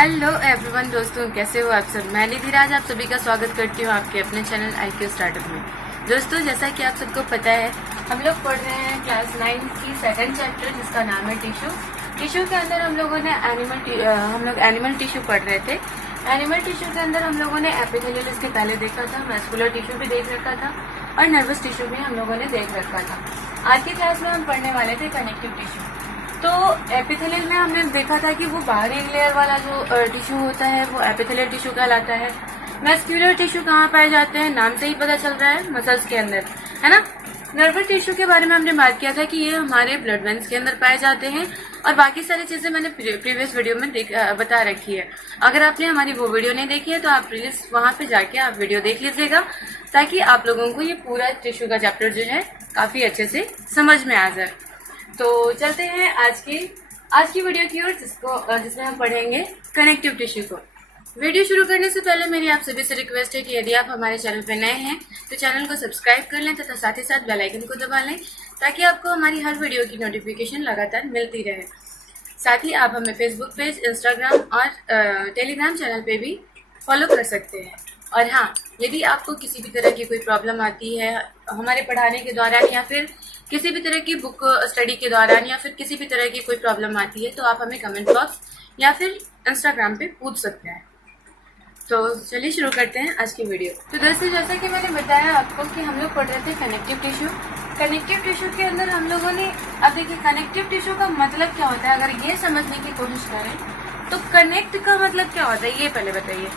Hello everyone दोस्तों, कैसे हो आप सब। मैं निधि राज आप सभी का स्वागत करती हूँ आपके अपने चैनल IQ स्टार्टअप में। दोस्तों, जैसा कि आप सबको पता है, हम लोग पढ़ रहे हैं क्लास 9 की सेकंड चैप्टर जिसका नाम है टिश्यू। टिश्यू के अंदर हम लोगों ने एनिमल टिश्यू पढ़ रहे थे। एनिमल टिश्यू के अंदर हम लोगों ने एपिथेलियल इसके पहले देखा था, मैस्कुलर टिश्यू भी देख रखा था और नर्वस टिश्यू भी हम लोगों ने देख रखा था। आज की क्लास में हम पढ़ने वाले थे कनेक्टिव टिश्यू। तो एपिथेलियल में हमने देखा था कि वो बाहरी लेयर वाला जो टिश्यू होता है वो एपिथेलियल टिश्यू कहलाता है। मैस्कुलर टिश्यू कहाँ पाए जाते हैं, नाम से ही पता चल रहा है, मसल्स के अंदर, है ना। नर्वस टिश्यू के बारे में हमने बात किया था कि ये हमारे ब्लड वेन्स के अंदर पाए जाते हैं और बाकी सारी चीजें मैंने प्रीवियस वीडियो में बता रखी है। अगर आपने हमारी वो वीडियो नहीं देखी है तो आप प्लीज वहां पे जाके आप वीडियो देख लीजिएगा ताकि आप लोगों को ये पूरा टिश्यू का चैप्टर जो है काफी अच्छे से समझ में आ जाए। तो चलते हैं आज की वीडियो की ओर जिसमें हम पढ़ेंगे कनेक्टिव टिश्यू को। वीडियो शुरू करने से पहले मेरी आप सभी से रिक्वेस्ट है कि यदि आप हमारे चैनल पर नए हैं तो चैनल को सब्सक्राइब कर लें तथा साथ ही साथ बेल आइकन को दबा लें ताकि आपको हमारी हर वीडियो की नोटिफिकेशन लगातार मिलती रहे। साथ ही आप हमें फेसबुक पेज, इंस्टाग्राम और टेलीग्राम चैनल पे भी फॉलो कर सकते हैं। और हाँ, यदि आपको किसी भी तरह की कोई प्रॉब्लम आती है हमारे पढ़ाने के दौरान या फिर किसी भी तरह की बुक स्टडी के दौरान या फिर किसी भी तरह की कोई प्रॉब्लम आती है तो आप हमें कमेंट बॉक्स या फिर इंस्टाग्राम पे पूछ सकते हैं। तो चलिए शुरू करते हैं आज की वीडियो। तो दोस्तों, जैसा कि मैंने बताया आपको कि हम लोग पढ़ रहे थे कनेक्टिव टिश्यू। कनेक्टिव टिश्यू के अंदर हम लोगों ने अब देखिए कनेक्टिव टिश्यू का मतलब क्या होता है। अगर ये समझने की कोशिश करें तो कनेक्ट का मतलब क्या होता है ये पहले बताइए।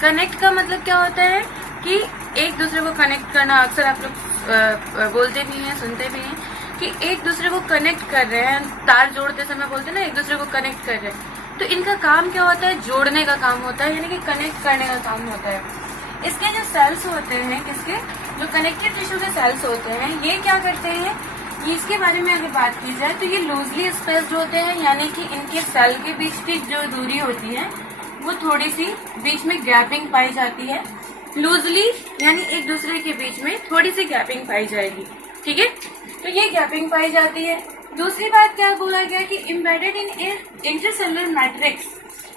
कनेक्ट का मतलब क्या होता है कि एक दूसरे को कनेक्ट करना। अक्सर आप लोग बोलते भी हैं, सुनते भी हैं कि एक दूसरे को कनेक्ट कर रहे हैं, तार जोड़ते समय बोलते हैं ना, एक दूसरे को कनेक्ट कर रहे हैं। तो इनका काम क्या होता है, जोड़ने का काम होता है, यानी कि कनेक्ट करने का काम होता है। इसके जो सेल्स होते हैं, किसके, जो कनेक्टिव टिश्यू के सेल्स होते हैं, ये क्या करते हैं, इसके बारे में अगर बात की जाए तो ये लूजली स्पेस्ड होते हैं, यानी कि इनके सेल के बीच की जो दूरी होती है वो थोड़ी सी बीच में गैपिंग पाई जाती है। लूजली यानी एक दूसरे के बीच में थोड़ी सी गैपिंग पाई जाएगी, ठीक है। तो ये गैपिंग पाई जाती है। दूसरी बात क्या बोला गया कि एम्बेडेड इन इंटरसेलुलर मैट्रिक्स,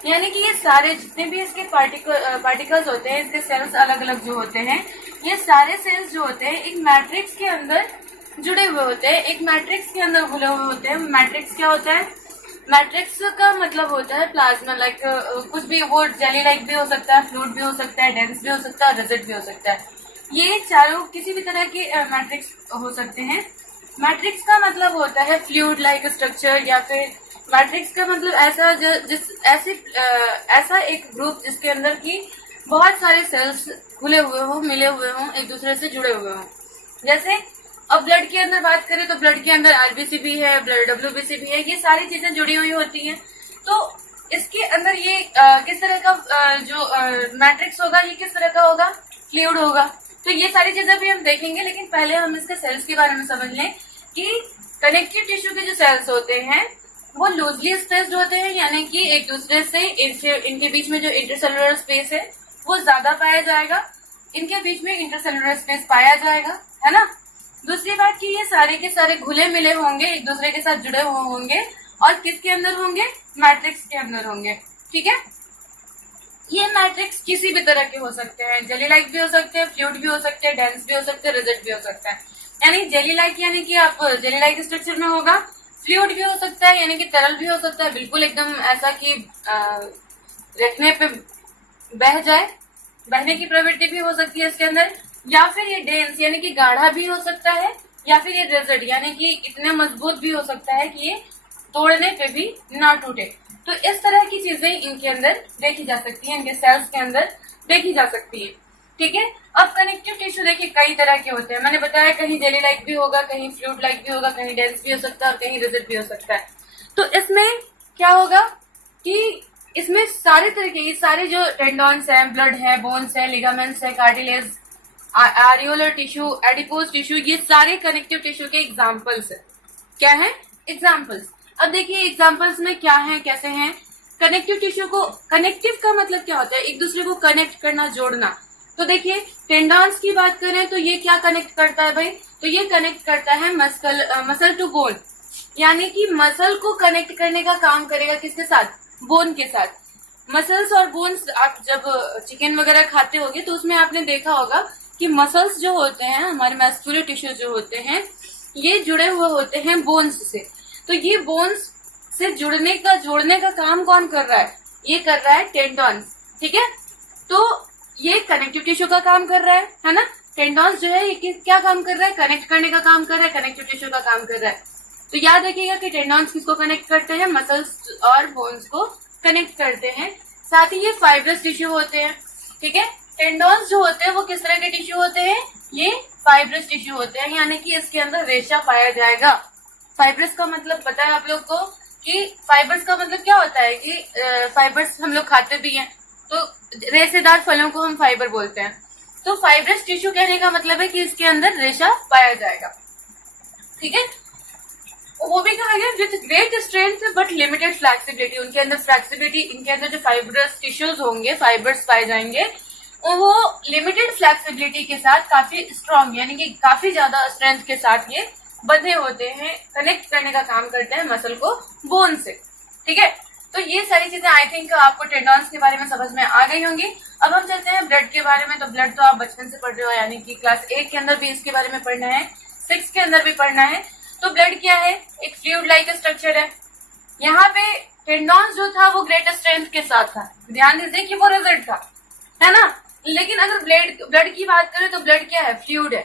यानी कि ये सारे जितने भी इसके पार्टिकल्स होते हैं, इसके सेल्स अलग अलग जो होते हैं, ये सारे सेल्स जो होते हैं एक मैट्रिक्स के अंदर जुड़े हुए होते हैं, एक मैट्रिक्स के अंदर घुले हुए होते हैं। मैट्रिक्स क्या होता है, मैट्रिक्स का मतलब होता है प्लाज्मा लाइक, कुछ भी, वो जेली लाइक भी हो सकता है, फ्लूइड भी हो सकता है, डेंस भी हो सकता है, रिजिड भी हो सकता है। ये चारों किसी भी तरह के मैट्रिक्स हो सकते हैं। मैट्रिक्स का मतलब होता है फ्लूइड लाइक स्ट्रक्चर, या फिर मैट्रिक्स का मतलब ऐसा एक ग्रुप जिसके अंदर की बहुत सारे सेल्स खुले हुए हों, मिले हुए हों, एक दूसरे से जुड़े हुए हों। जैसे अब ब्लड के अंदर बात करें तो ब्लड के अंदर RBC भी है, ब्लड WBC भी है, ये सारी चीजें जुड़ी हुई होती हैं। तो इसके अंदर ये किस तरह का जो मैट्रिक्स होगा, ये किस तरह का होगा, फ्लूइड होगा। तो ये सारी चीजें भी हम देखेंगे, लेकिन पहले हम इसके सेल्स के बारे में समझ लें कि कनेक्टिव टिश्यू के जो सेल्स होते हैं वो लूजली स्पेस्ड होते हैं, यानी कि एक दूसरे से इनके बीच में जो इंटरसेलुलर स्पेस है वो ज्यादा पाया जाएगा, इनके बीच में इंटरसेलुलर स्पेस पाया जाएगा, है ना। दूसरी बात कि ये सारे के सारे घुले मिले होंगे, एक दूसरे के साथ जुड़े हुए होंगे और किसके अंदर होंगे, मैट्रिक्स के अंदर होंगे, ठीक है। ये मैट्रिक्स किसी भी तरह के हो सकते हैं, जेली लाइक भी हो सकते हैं, फ्लूइड भी हो सकते हैं, डेंस भी हो सकते हैं, रिजिड भी हो सकता है। यानी जेली लाइक यानी कि आप जेली लाइक स्ट्रक्चर में होगा, फ्लूइड भी हो सकता है यानी कि तरल भी हो सकता है, बिल्कुल एकदम ऐसा कि रखने पे बह जाए, बहने की प्रवृत्ति भी हो सकती है इसके अंदर। या फिर ये डेंस यानी कि गाढ़ा भी हो सकता है, या फिर ये रिजिड यानी कि इतने मजबूत भी हो सकता है कि ये तोड़ने पे भी ना टूटे। तो इस तरह की चीजें इनके अंदर देखी जा सकती है, इनके सेल्स के अंदर देखी जा सकती है, ठीक है। अब कनेक्टिव टिश्यू देखिए कई तरह के होते हैं, मैंने बताया कहीं जेली लाइक भी होगा, कहीं फ्लूइड लाइक भी होगा, कहीं डेंस भी हो सकता है और कहीं रिजिड भी हो सकता है। तो इसमें क्या होगा कि इसमें सारे तरह के, ये सारे जो टेंडॉन्स है, ब्लड है, बोन्स है, लिगामेंट्स है, कार्टिलेज, आरियोलर टिश्यू, एडिपोज टिश्यू, ये सारे कनेक्टिव टिश्यू के एग्जाम्पल्स है। क्या है, एग्जाम्पल्स। अब देखिए एग्जाम्पल्स में क्या है, कैसे हैं। कनेक्टिव टिश्यू को, कनेक्टिव का मतलब क्या होता है, एक दूसरे को कनेक्ट करना, जोड़ना। तो देखिए टेंडॉन्स की बात करें तो ये क्या कनेक्ट करता है भाई, तो ये कनेक्ट करता है मसल टू बोन, यानी कि मसल को कनेक्ट करने का काम करेगा किसके साथ, बोन के साथ। मसल्स और बोन्स, आप जब चिकन वगैरह खाते होगे तो उसमें आपने देखा होगा कि मसल्स जो होते हैं, हमारे मस्कुलर टिश्यू जो होते हैं, ये जुड़े हुए होते हैं बोन्स से। तो ये बोन्स से जोड़ने का काम कौन कर रहा है? ये कर रहा है टेंडॉन्स, ठीक है। तो ये कनेक्टिव टिश्यू का काम कर रहा है ना। टेंडॉन्स जो है ये क्या काम कर रहा है? कनेक्ट करने का काम कर रहा है, कनेक्टिव टिश्यू का काम कर रहा है। तो याद रखिएगा कि टेंडॉन्स किसको कनेक्ट करते हैं? मसल्स और बोन्स को कनेक्ट करते हैं। साथ ही ये फाइब्रस टिश्यू होते हैं, ठीक है। टेंडॉन्स जो होते हैं वो किस तरह के टिश्यू होते हैं? ये फाइब्रस टिश्यू होते हैं, यानी कि इसके अंदर रेशा पाया जाएगा। फाइब्रस का मतलब पता है आप लोग को कि फाइबर्स का मतलब क्या होता है कि फाइबर्स हम लोग खाते भी हैं, तो रेशेदार फलों को हम फाइबर बोलते हैं। तो फाइब्रस टिश्यू कहने का मतलब है कि इसके अंदर रेशा पाया जाएगा, ठीक है। वो भी कहा गया with great strength but limited flexibility. उनके अंदर फ्लेक्सिबिलिटी, इनके अंदर जो फाइब्रस टिश्यूज होंगे, फाइबर्स पाए जाएंगे, वो लिमिटेड फ्लेक्सिबिलिटी के साथ काफी स्ट्रांग, यानी कि काफी ज्यादा स्ट्रेंथ के साथ ये बंधे होते हैं, कनेक्ट करने का काम करते हैं मसल को बोन से, ठीक है। तो ये सारी चीजें आई थिंक आपको टेंडॉन्स के बारे में समझ में आ गई होंगी। अब हम चलते हैं ब्लड के बारे में। तो ब्लड तो आप बचपन से पढ़ रहे हो, यानी कि क्लास 8 के अंदर भी इसके बारे में पढ़ना है, 6 के अंदर भी पढ़ना है। तो ब्लड क्या है? एक फ्लूइड लाइक स्ट्रक्चर है। यहाँ पे टेंडॉन्स जो था वो ग्रेट स्ट्रेंथ के साथ था, ध्यान दीजिए कि वो रिजिड था, है ना। लेकिन अगर ब्लड की बात करें तो ब्लड क्या है? फ्लूइड है।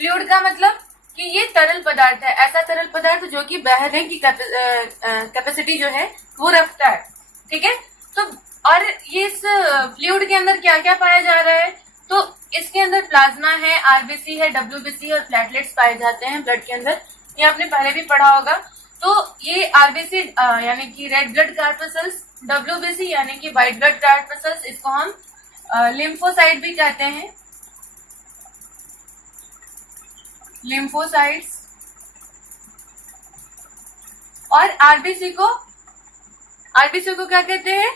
फ्लूइड का मतलब कि ये तरल पदार्थ है, ऐसा तरल पदार्थ जो कि बहने की कैपेसिटी जो है वो रखता है, ठीक है। तो और ये इस फ्लूइड के अंदर क्या क्या पाया जा रहा है? तो इसके अंदर प्लाज्मा है, आरबीसी है, डब्ल्यूबीसी और प्लेटलेट्स पाए जाते हैं ब्लड के अंदर। ये आपने पहले भी पढ़ा होगा। तो ये आरबीसी यानी कि रेड ब्लड कार्पसेल्स, डब्ल्यूबीसी यानी कि व्हाइट ब्लड कार्पसेल्स, इसको हम लिम्फोसाइट भी कहते हैं, लिम्फोसाइट्स। और आरबीसी को क्या कहते हैं?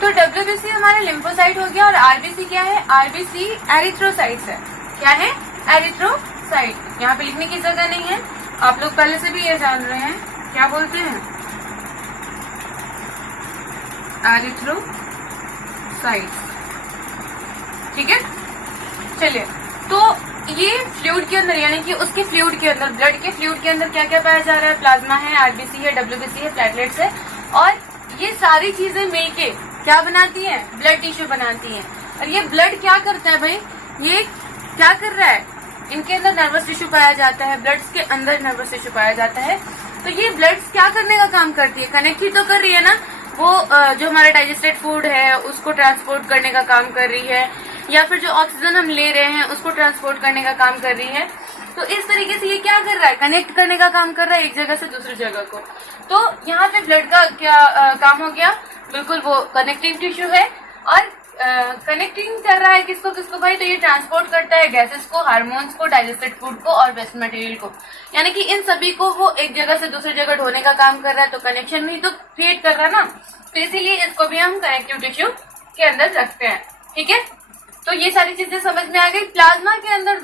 तो डब्ल्यूबीसी हमारा लिम्फोसाइट हो गया, और आरबीसी क्या है? आरबीसी एरिथ्रोसाइट्स है। क्या है? एरिथ्रोसाइट। यहाँ पे लिखने की जगह नहीं है, आप लोग पहले से भी ये जान रहे हैं। क्या बोलते हैं? एरिथ्रोसाइट्स, ठीक है। चलिए, तो ये फ्लूइड के अंदर, यानी कि उसके फ्लूइड के अंदर, ब्लड के फ्लूइड के अंदर क्या क्या पाया जा रहा है? प्लाज्मा है, आरबीसी है, डब्ल्यूबीसी है, प्लेटलेट्स है। और ये सारी चीजें मिलके क्या बनाती हैं? ब्लड टिश्यू बनाती हैं। और ये ब्लड क्या करता है भाई? ये क्या कर रहा है? इनके अंदर नर्वस टिश्यू पाया जाता है, ब्लड्स के अंदर नर्वस टिश्यू पाया जाता है। तो ये ब्लड्स क्या करने का काम करती है? कनेक्ट ही तो कर रही है ना। वो जो हमारा डाइजेस्टेड फूड है उसको ट्रांसपोर्ट करने का काम कर रही है, या फिर जो ऑक्सीजन हम ले रहे हैं उसको ट्रांसपोर्ट करने का काम कर रही है। तो इस तरीके से ये क्या कर रहा है? कनेक्ट करने का काम कर रहा है एक जगह से दूसरी जगह को। तो यहाँ पे ब्लड का क्या काम हो गया? बिल्कुल वो कनेक्टिव टिश्यू है, और कनेक्टिंग कर रहा है किसको किसको भाई? तो ये ट्रांसपोर्ट करता है गैसेस को, हार्मोन्स को, डाइजेस्टेड फूड को और वेस्ट मटेरियल को, यानी कि इन सभी को वो एक जगह से दूसरी जगह ढोने का काम कर रहा है। तो कनेक्शन ही तो क्रिएट कर रहा है ना, तो इसीलिए इसको भी हम कनेक्टिव टिश्यू के अंदर रखते हैं, ठीक है। तो ये सारी चीजें समझ में आ गई। प्लाज्मा के अंदर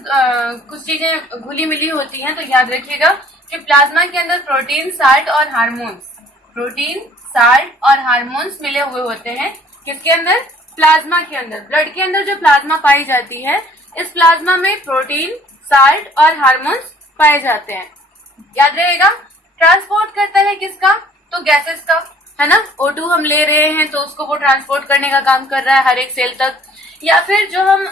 कुछ चीजें घुली मिली होती हैं, तो याद रखिएगा कि प्लाज्मा के अंदर प्रोटीन, साल्ट और हार्मोन्स, प्रोटीन, साल्ट और हार्मोन्स मिले हुए होते हैं। किसके अंदर? प्लाज्मा के अंदर। ब्लड के अंदर जो प्लाज्मा पाई जाती है, इस प्लाज्मा में प्रोटीन, साल्ट और हार्मोन्स पाए जाते हैं। याद रहेगा, ट्रांसपोर्ट करता है किसका? तो गैसेस का, है ना। O2 हम ले रहे हैं तो उसको वो ट्रांसपोर्ट करने का काम कर रहा है हर एक सेल तक। या फिर जो हम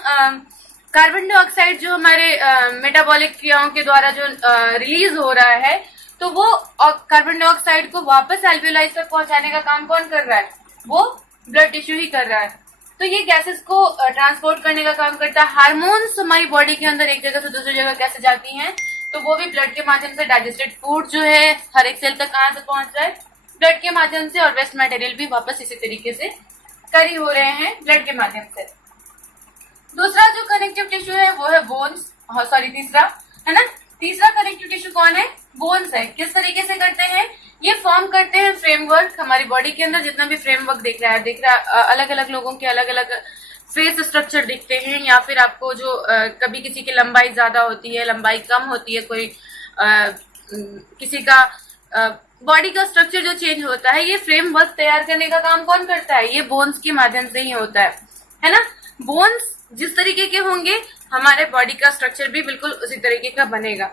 कार्बन डाइऑक्साइड जो हमारे मेटाबॉलिक क्रियाओं के द्वारा जो रिलीज हो रहा है, तो वो कार्बन डाइऑक्साइड को वापस एल्वियोलाई तक पहुंचाने का काम कौन कर रहा है? वो ब्लड टिश्यू ही कर रहा है। तो ये गैसेस को ट्रांसपोर्ट करने का काम करता है। हार्मोन्स हमारी बॉडी के अंदर एक जगह से दूसरी जगह कैसे जाती हैं? तो वो भी ब्लड के माध्यम से। डाइजेस्टेड फूड जो है हर एक सेल तक कहाँ से पहुंच रहा है? ब्लड के माध्यम से। और वेस्ट मटेरियल भी वापस इसी तरीके से कैरी हो रहे हैं ब्लड के माध्यम से। दूसरा जो कनेक्टिव टिश्यू है वो है बोन्स, तीसरा है ना। तीसरा कनेक्टिव टिश्यू कौन है? बोन्स है। किस तरीके से करते हैं? ये फॉर्म करते हैं फ्रेमवर्क। हमारी बॉडी के अंदर जितना भी फ्रेमवर्क दिख रहा है अलग अलग लोगों के अलग अलग फेस स्ट्रक्चर दिखते हैं, या फिर आपको जो कभी किसी की लंबाई ज्यादा होती है, लंबाई कम होती है, कोई किसी का बॉडी का स्ट्रक्चर जो चेंज होता है, ये फ्रेमवर्क तैयार करने का काम कौन करता है? ये बोन्स के माध्यम से ही होता है ना। बोन्स जिस तरीके के होंगे हमारे बॉडी का स्ट्रक्चर भी बिल्कुल उसी तरीके का बनेगा।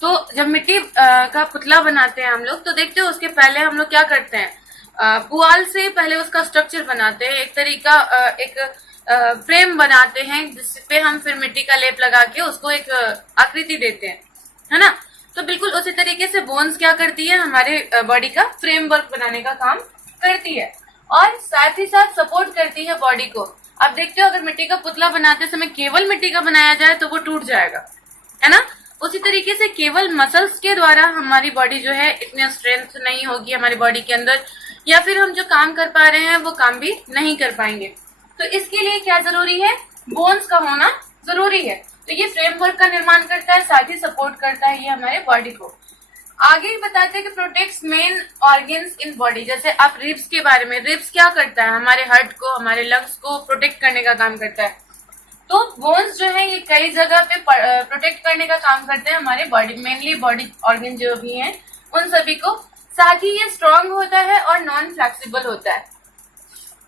तो जब मिट्टी का पुतला बनाते हैं हम लोग, तो देखते हो उसके पहले हम लोग क्या करते हैं, पुआल से पहले उसका स्ट्रक्चर बनाते हैं, एक तरीका एक फ्रेम बनाते हैं जिसपे हम फिर मिट्टी का लेप लगा के उसको एक आकृति देते हैं, है ना। तो बिल्कुल उसी तरीके से बोन्स क्या करती है, हमारे बॉडी का फ्रेमवर्क बनाने का काम करती है और साथ ही साथ सपोर्ट करती है बॉडी को। आप देखते हो अगर मिट्टी का पुतला बनाते समय केवल मिट्टी का बनाया जाए तो वो टूट जाएगा, है ना। उसी तरीके से केवल मसल्स के द्वारा हमारी बॉडी जो है इतनी स्ट्रेंथ नहीं होगी हमारी बॉडी के अंदर, या फिर हम जो काम कर पा रहे हैं वो काम भी नहीं कर पाएंगे। तो इसके लिए क्या जरूरी है, बोन्स का होना जरूरी है। तो ये फ्रेमवर्क का निर्माण करता है, साथ ही सपोर्ट करता है ये हमारे बॉडी को। आगे बताते हैं कि protects main organs in body. जैसे आप रिब्स के बारे में, रिब्स क्या करता है, हमारे हार्ट को, हमारे लंग्स को प्रोटेक्ट करने का काम करता है। तो बोन्स जो है ये कई जगह पे प्रोटेक्ट करने का काम करते हैं हमारे बॉडी, मेनली बॉडी ऑर्गन जो भी हैं उन सभी को। साथ ही ये स्ट्रांग होता है और नॉन फ्लेक्सिबल होता है।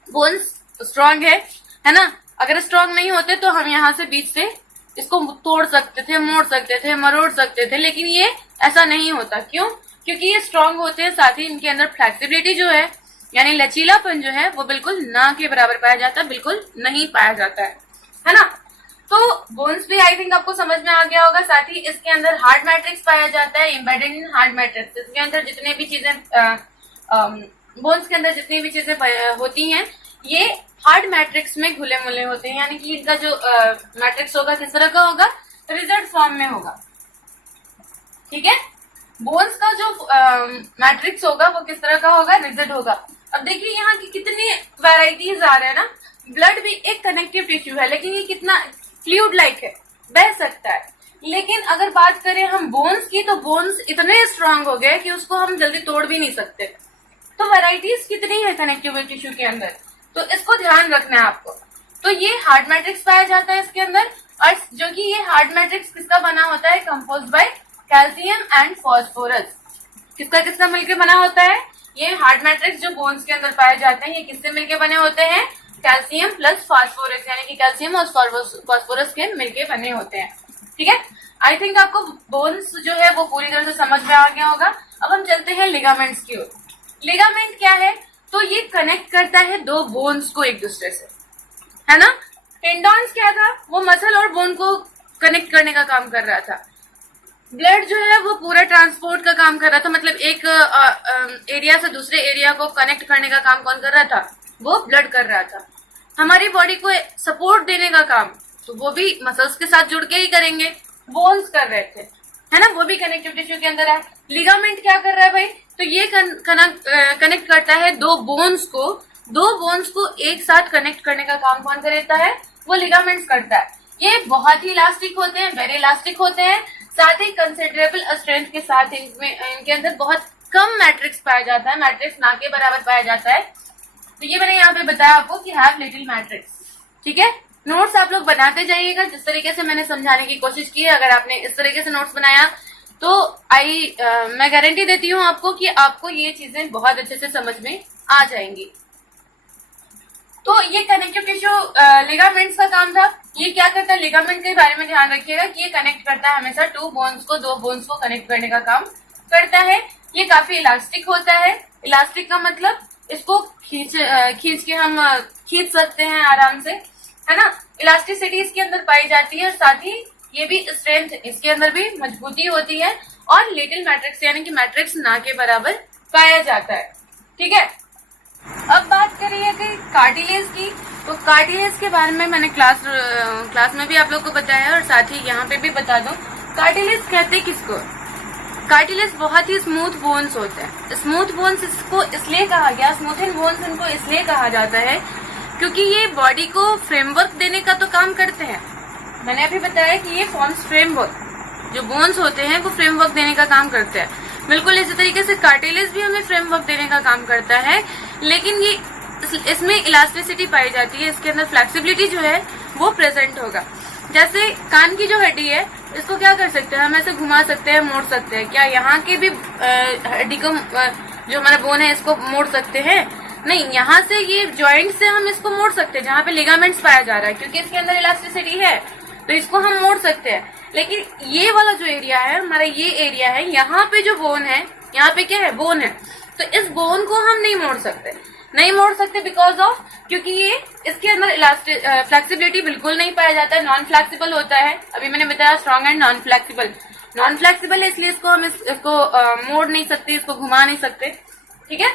बोन्स स्ट्रांग है ना। अगर स्ट्रांग नहीं होते तो हम यहाँ से बीच से इसको तोड़ सकते थे, मोड़ सकते थे, मरोड़ सकते थे, लेकिन ये ऐसा नहीं होता। क्यों? क्योंकि ये स्ट्रांग होते हैं, साथ ही इनके अंदर फ्लेक्सिबिलिटी जो है यानी लचीलापन जो है वो बिल्कुल ना के बराबर पाया जाता है, बिल्कुल नहीं पाया जाता है ना। तो बोन्स भी आई थिंक आपको समझ में आ गया होगा। साथ ही इसके अंदर हार्ड मैट्रिक्स पाया जाता है, एम्बेडेड इन हार्ड मैट्रिक्स। इसके अंदर जितने भी चीजें बोन्स के अंदर जितनी भी चीजें होती हैं ये हार्ड मैट्रिक्स में घुले मुले होते हैं, यानी कि इनका जो मैट्रिक्स होगा किस तरह का होगा, रिजिड फॉर्म में होगा। ठीक है, बोन्स का जो मैट्रिक्स होगा वो किस तरह का होगा, रिजिड होगा। अब देखिए यहाँ की कितनी वैरायटीज आ रहे हैं ना। ब्लड भी एक कनेक्टिव टिश्यू है, लेकिन ये कितना फ्लूइड लाइक है, बह सकता है। लेकिन अगर बात करें हम बोन्स की, तो बोन्स इतने स्ट्रांग हो गए कि उसको हम जल्दी तोड़ भी नहीं सकते। तो वैरायटीज कितनी है कनेक्टिव टिश्यू के अंदर, तो इसको ध्यान रखना है आपको। तो ये हार्ड मैट्रिक्स पाया जाता है इसके अंदर, और जो कि ये हार्ड मैट्रिक्स किसका बना होता है, composed by calcium and phosphorus. किसका किसका मिलकर बना होता है, ये हार्ड मैट्रिक्स जो बोन्स के अंदर पाए जाते हैं ये किससे मिलकर बने होते हैं, कैल्शियम प्लस फॉस्फोरस, यानी कि कैल्शियम और फॉस्फोरस के मिलके बने होते हैं। ठीक है, आई थिंक आपको बोन्स जो है वो पूरी तरह से समझ में आ गया होगा। अब हम चलते हैं लिगामेंट्स की ओर। लिगामेंट क्या है, तो ये कनेक्ट करता है दो बोन्स को एक दूसरे से, है ना। टेंडॉन्स क्या था, वो मसल और बोन को कनेक्ट करने का काम कर रहा था। ब्लड जो है वो पूरा ट्रांसपोर्ट का काम कर रहा था, मतलब एक एरिया से दूसरे एरिया को कनेक्ट करने का काम कौन कर रहा था, वो ब्लड कर रहा था। हमारी बॉडी को सपोर्ट देने का काम तो वो भी मसल्स के साथ जुड़ के ही करेंगे, बोन्स कर रहे थे, है ना, वो भी कनेक्टिव टिश्यू के अंदर है। लिगामेंट क्या कर रहा है भाई, तो ये कनेक्ट करता है दो बोन्स को एक साथ कनेक्ट करने का काम कौन करता है, वो लिगामेंट्स करता है। ये बहुत ही इलास्टिक होते हैं, वेरी इलास्टिक होते हैं, साथ ही कंसिडरेबल स्ट्रेंथ के साथ इनके अंदर बहुत कम मैट्रिक्स पाया जाता है, मैट्रिक्स ना के बराबर पाया जाता है। तो ये मैंने यहाँ पे बताया आपको कि हैव लिटिल मैट्रिक्स। ठीक है, नोट्स आप लोग बनाते जाइएगा जिस तरीके से मैंने समझाने की कोशिश की है। अगर आपने इस तरीके से नोट्स बनाया तो मैं गारंटी देती हूँ आपको कि आपको ये चीजें बहुत अच्छे से समझ में आ जाएंगी। तो ये कनेक्टिव टिश्यू लिगामेंट्स का काम था। ये क्या करता है, लिगामेंट के बारे में ध्यान रखिएगा कि ये कनेक्ट करता है हमेशा दो बोन्स को कनेक्ट करने का काम करता है। ये काफी इलास्टिक होता है। इलास्टिक का मतलब इसको खींच के हम खींच सकते हैं आराम से, है ना। इलास्टिसिटी इसके अंदर पाई जाती है, साथ ही ये भी स्ट्रेंथ इसके अंदर भी मजबूती होती है, और लिटिल मैट्रिक्स यानी कि मैट्रिक्स ना के बराबर पाया जाता है। ठीक है, अब बात करिए कि कार्टिलेज की। तो कार्टिलेज के बारे में मैंने क्लास में भी आप लोग को बताया और साथ ही यहाँ पे भी बता दूं। कार्टिलेज कहते हैं किसको, कार्टिलेज बहुत ही स्मूथ बोन्स होते हैं। स्मूथ बोन्स इसको इसलिए कहा गया, स्मूथ बोन्स इनको इसलिए कहा जाता है क्योंकि ये बॉडी को फ्रेमवर्क देने का तो काम करते हैं। मैंने अभी बताया कि ये फॉर्म्स फ्रेमवर्क, जो बोन्स होते हैं वो फ्रेमवर्क देने का काम करते हैं। बिल्कुल इसी तरीके से कार्टिलेज भी हमें फ्रेमवर्क देने का काम करता है, लेकिन ये इसमें इलास्टिसिटी पाई जाती है, इसके अंदर फ्लेक्सिबिलिटी जो है वो प्रेजेंट होगा। जैसे कान की जो हड्डी है इसको क्या कर सकते हैं, हम ऐसे घुमा सकते हैं, मोड़ सकते हैं। क्या यहाँ के भी हड्डी को जो हमारा बोन है इसको मोड़ सकते हैं? नहीं, यहाँ से ये जॉइंट से हम इसको मोड़ सकते हैं जहाँ पे लिगामेंट्स पाया जा रहा है, क्योंकि इसके अंदर इलास्टिसिटी है, तो इसको हम मोड़ सकते हैं। लेकिन ये वाला जो एरिया है हमारा, ये एरिया है, यहाँ पे जो बोन है, यहाँ पे क्या है, बोन है, तो इस बोन को हम नहीं मोड़ सकते, नहीं मोड़ सकते बिकॉज ऑफ, क्योंकि ये इसके अंदर इलास्टिक फ्लेक्सिबिलिटी बिल्कुल नहीं पाया जाता है, नॉन फ्लेक्सिबल होता है। अभी मैंने बताया strong and non flexible. Non flexible है इसलिए इसको हम इसको मोड़ नहीं सकते, इसको घुमा नहीं सकते, ठीक है।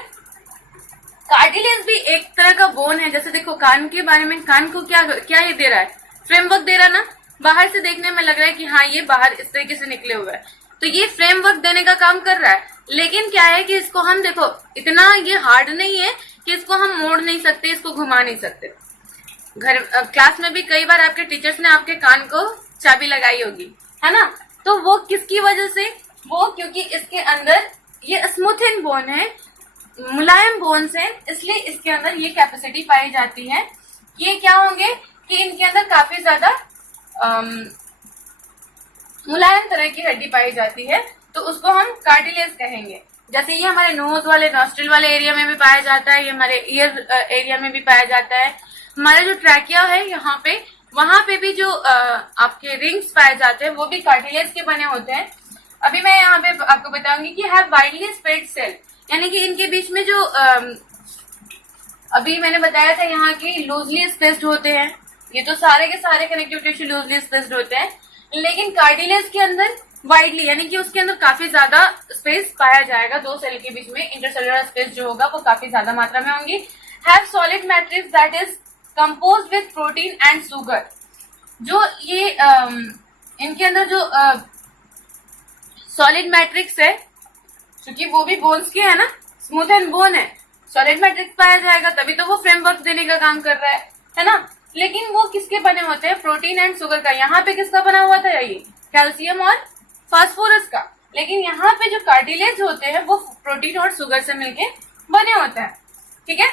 कार्टिलेज भी एक तरह का बोन है। जैसे देखो कान के बारे में, कान को क्या क्या ये दे रहा है, फ्रेमवर्क दे रहा है ना। बाहर से देखने में लग रहा है कि हाँ ये बाहर इस तरीके से निकले हुए हैं, तो ये फ्रेमवर्क देने का काम कर रहा है। लेकिन क्या है कि इसको हम देखो, इतना ये हार्ड नहीं है कि इसको हम मोड़ नहीं सकते, इसको घुमा नहीं सकते। घर क्लास में भी कई बार आपके टीचर्स ने आपके कान को चाबी लगाई होगी, है ना। तो वो किसकी वजह से, वो क्योंकि इसके अंदर ये स्मूथिंग बोन है, मुलायम बोन्स है, इसलिए इसके अंदर ये कैपेसिटी पाई जाती है। ये क्या होंगे कि इनके अंदर काफी ज्यादा मुलायम तरह की हड्डी पाई जाती है, तो उसको हम कार्टिलेज कहेंगे। जैसे ये हमारे नोज वाले, नॉस्ट्रिल वाले एरिया में भी पाया जाता है, ये हमारे ईयर एरिया में भी पाया जाता है। हमारा जो ट्रैकिया है यहाँ पे, वहां पे भी जो आपके रिंग्स पाए जाते हैं वो भी कार्टिलेज के बने होते हैं। अभी मैं यहाँ पे आपको बताऊंगी कि हैव वाइडली स्प्रेड सेल, यानी कि इनके बीच में जो अभी मैंने बताया था यहाँ की लूजली स्पेस्ड होते हैं, ये तो सारे के सारे कनेक्टिव टिश्यू लूजली स्पेस्ड होते हैं, लेकिन कार्टिलेज के अंदर वाइडली, यानी कि उसके अंदर काफी ज्यादा स्पेस पाया जाएगा। दो सेल के बीच में इंटरसेलुलर स्पेस जो होगा वो काफी ज्यादा मात्रा में होंगी। Have solid matrix that is composed with protein and sugar. जो ये इनके अंदर जो सॉलिड मैट्रिक्स है, क्योंकि वो भी बोन्स के है ना, स्मूथ एंड बोन है, सॉलिड मैट्रिक्स पाया जाएगा, तभी तो वो फ्रेमवर्क देने का काम कर रहा है ना। लेकिन वो किसके बने होते हैं, प्रोटीन एंड शुगर का। यहाँ पे किसका बना हुआ था, ये कैल्शियम और फास्फोरस का। लेकिन यहाँ पे जो कार्टिलेज होते हैं वो प्रोटीन और शुगर से मिलके बने होते हैं, ठीक है।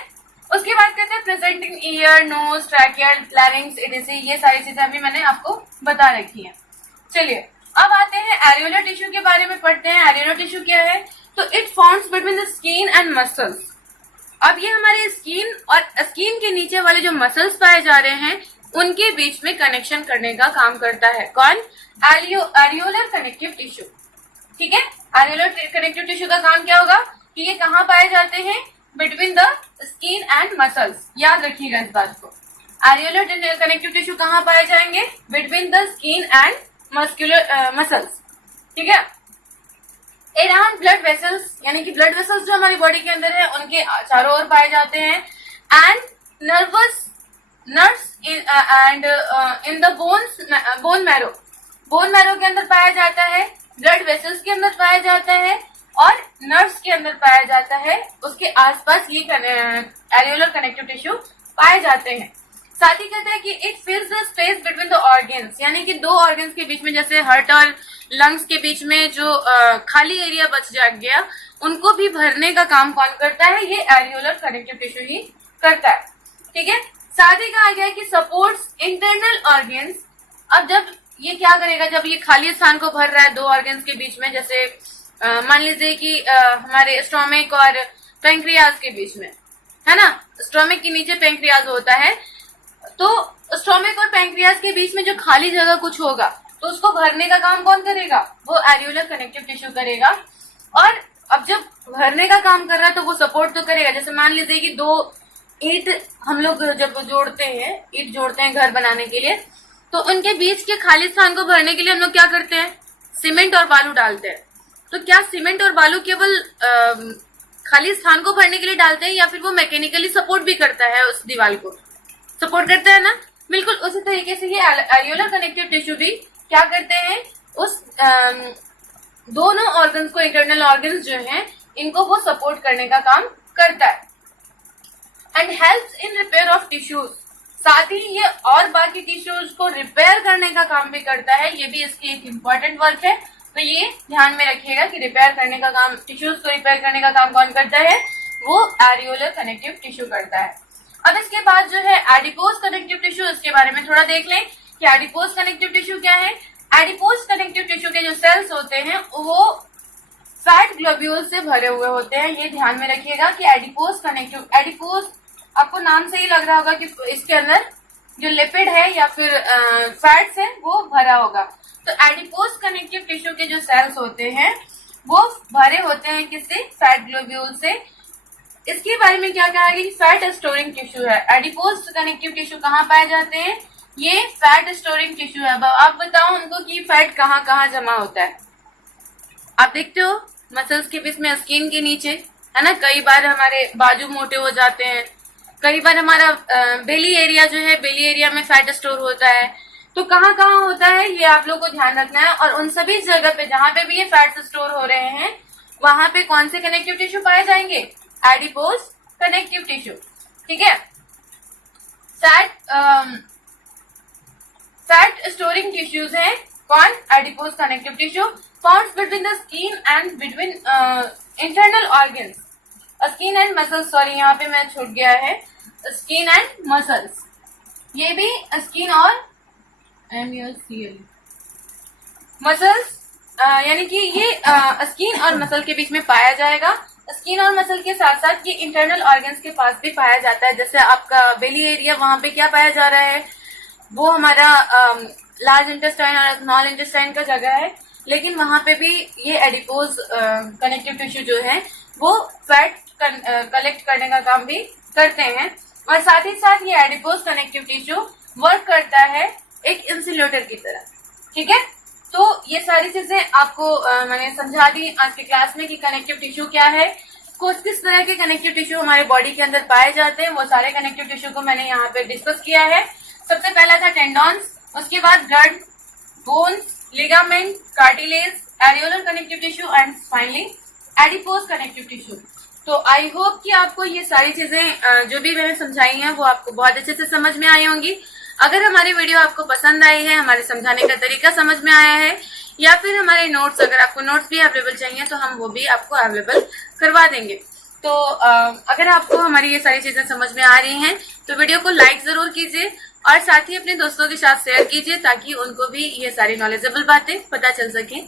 उसके बाद कहते हैं presenting ear, nose, trachea, larynx, ADC, ये सारी चीजें अभी मैंने आपको बता रखी है। चलिए अब आते हैं एरियोलर टिश्यू के बारे में पढ़ते हैं। एरियोलर टिश्यू क्या है, तो it forms between the skin and muscles. अब ये हमारे स्किन और स्किन के नीचे वाले जो मसल्स पाए जा रहे हैं उनके बीच में कनेक्शन करने का काम करता है। कौन, एरियोलर कनेक्टिव टिश्यू, ठीक है। एरियोलर कनेक्टिव टिश्यू का काम क्या होगा कि ये कहाँ पाए जाते हैं, between the skin and muscles. याद रखिएगा इस बात को, एरियोलर कनेक्टिव टिश्यू कहाँ पाए जाएंगे, between the skin and muscular muscles, ठीक है। अराउंड ब्लड वेसल्स, यानी कि ब्लड वेसल्स जो हमारी बॉडी के अंदर है उनके चारों ओर पाए जाते हैं। And nervous nerves and in the bone marrow, bone marrow के अंदर पाया जाता है, ब्लड वेसल्स के अंदर पाया जाता है और नर्व्स के अंदर पाया जाता है। उसके आसपास ये एरियोलर कनेक्टिव टिश्यू पाए जाते हैं। साथ ही कहते हैं कि it फिल्स the space between the organs, यानी कि दो ऑर्गन्स के बीच में, जैसे हार्ट और लंग्स के बीच में जो खाली एरिया बच जा गया उनको भी भरने का काम कौन करता है, ये एरियोलर कनेक्टिव टिश्यू ही करता है, ठीक है। साथ ही कहा गया कि सपोर्ट्स इंटरनल ऑर्गन्स। अब जब ये क्या करेगा, जब ये खाली स्थान को भर रहा है दो ऑर्गन्स के बीच में, जैसे मान लीजिए कि हमारे स्टोमिक और पेंक्रियाज के बीच में, है ना, स्टोमिक के नीचे पेंक्रियाज होता है, तो स्टोमिक और पेंक्रियाज के बीच में जो खाली जगह कुछ होगा तो उसको भरने का काम कौन करेगा, वो एरियोलर कनेक्टिव टिश्यू करेगा। और अब जब भरने का काम कर रहा है तो वो सपोर्ट तो करेगा। जैसे मान लीजिए कि दो ईंट हम लोग जब जोड़ते हैं, ईंट जोड़ते हैं घर बनाने के लिए, तो उनके बीच के खाली स्थान को भरने के लिए हम लोग क्या करते हैं, सीमेंट और बालू डालते हैं। तो क्या सीमेंट और बालू केवल खाली स्थान को भरने के लिए डालते हैं या फिर वो मैकेनिकली सपोर्ट भी करता है, उस दीवार को सपोर्ट करता है ना। बिल्कुल उसी तरीके से ये एरियोलर कनेक्टिव टिश्यू भी क्या करते हैं, उस दोनों ऑर्गन्स को, इंटरनल ऑर्गन्स जो हैं, इनको वो सपोर्ट करने का काम करता है। And helps in repair of tissues, साथ ही ये और बाकी टिश्यूज को रिपेयर करने का काम भी करता है। ये भी इसकी एक इम्पॉर्टेंट वर्क है, तो ये ध्यान में रखिएगा कि रिपेयर करने का काम, टिश्यूज को रिपेयर करने का काम कौन करता है, वो एरियोलर कनेक्टिव टिश्यू करता है। अब इसके बाद जो है एडिपोज कनेक्टिव टिश्यू, इसके बारे में थोड़ा देख लें कि एडिपोज कनेक्टिव टिश्यू क्या है। एडिपोज कनेक्टिव टिश्यू के जो सेल्स होते हैं वो फैट ग्लोब्यूल से भरे हुए होते हैं। ये ध्यान में रखिएगा कि एडिपोज आपको नाम से ही लग रहा होगा कि इसके अंदर जो लिपिड है या फिर फैट्स है वो भरा होगा। तो एडिपोज कनेक्टिव टिश्यू के जो सेल्स होते हैं वो भरे होते हैं किससे? फैट ग्लोब्यूल से। इसके बारे में क्या कहा गया? फैट स्टोरिंग टिश्यू है। एडिपोज कनेक्टिव टिश्यू कहाँ पाए जाते हैं? ये फैट स्टोरिंग टिश्यू है। अब आप बताओ उनको कि फैट कहाँ कहाँ जमा होता है। आप देखते हो मसल्स के बीच में, स्किन के नीचे, है ना। कई बार हमारे बाजू मोटे हो जाते हैं, कई बार हमारा बेली एरिया जो है, बेली एरिया में फैट स्टोर होता है। तो कहाँ कहाँ होता है ये आप लोग को ध्यान रखना है। और उन सभी जगह पे जहां पे भी ये फैट स्टोर हो रहे हैं वहां पे कौन से कनेक्टिव टिश्यू पाए जाएंगे? Adipose connective tissue. ठीक है। फैट स्टोरिंग टिश्यूज है कौन? Adipose connective tissue. Found between the skin and between internal organs, skin and muscles. Sorry, यहाँ पे मैं छूट गया है, स्किन एंड मसल्स। ये भी स्किन और मसल्स यानी कि ये स्किन और मसल के बीच में पाया जाएगा। स्किन और मसल के साथ साथ ये इंटरनल ऑर्गन्स के पास भी पाया जाता है। जैसे आपका बेली एरिया, वहां पे क्या पाया जा रहा है? वो हमारा लार्ज इंटेस्टाइन और स्मॉल इंटेस्टाइन का जगह है, लेकिन वहां पे भी ये एडिपोज कनेक्टिव टिश्यू जो है वो फैट कलेक्ट करने का काम भी करते हैं। और साथ ही साथ ये एडिपोज कनेक्टिव टिश्यू वर्क करता है एक इंसुलेटर की तरह। ठीक है। तो ये सारी चीजें आपको मैंने समझा दी आज की क्लास में कि कनेक्टिव टिश्यू क्या है, किस तरह के कनेक्टिव टिश्यू हमारे बॉडी के अंदर पाए जाते हैं। वो सारे कनेक्टिव टिश्यू को मैंने यहाँ पे डिस्कस किया है। सबसे पहला था टेंडॉन्स, उसके बाद blood, bones, ligament, cartilage, areolar connective tissue and finally adipose connective tissue. तो आई होप कि आपको ये सारी चीजें जो भी मैंने समझाई हैं वो आपको बहुत अच्छे से समझ में आई होंगी। अगर हमारी वीडियो आपको पसंद आई है, हमारे समझाने का तरीका समझ में आया है, या फिर हमारे नोट्स, अगर आपको नोट्स भी अवेलेबल चाहिए तो हम वो भी आपको अवेलेबल करवा देंगे। तो अगर आपको हमारी ये सारी चीजें समझ में आ रही हैं तो वीडियो को लाइक जरूर कीजिए और साथ ही अपने दोस्तों के साथ शेयर कीजिए ताकि उनको भी ये सारी नॉलेजेबल बातें पता चल सके।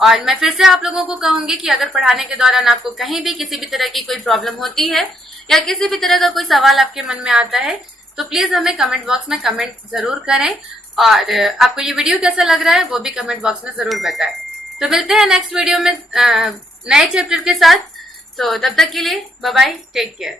और मैं फिर से आप लोगों को कहूंगी कि अगर पढ़ाने के दौरान आपको कहीं भी किसी भी तरह की कोई प्रॉब्लम होती है या किसी भी तरह का कोई सवाल आपके मन में आता है तो प्लीज हमें कमेंट बॉक्स में कमेंट जरूर करें। और आपको ये वीडियो कैसा लग रहा है वो भी कमेंट बॉक्स में जरूर बताएं। तो मिलते हैं नेक्स्ट वीडियो में नए चैप्टर के साथ। तो तब तक के लिए बाय बाय, टेक केयर।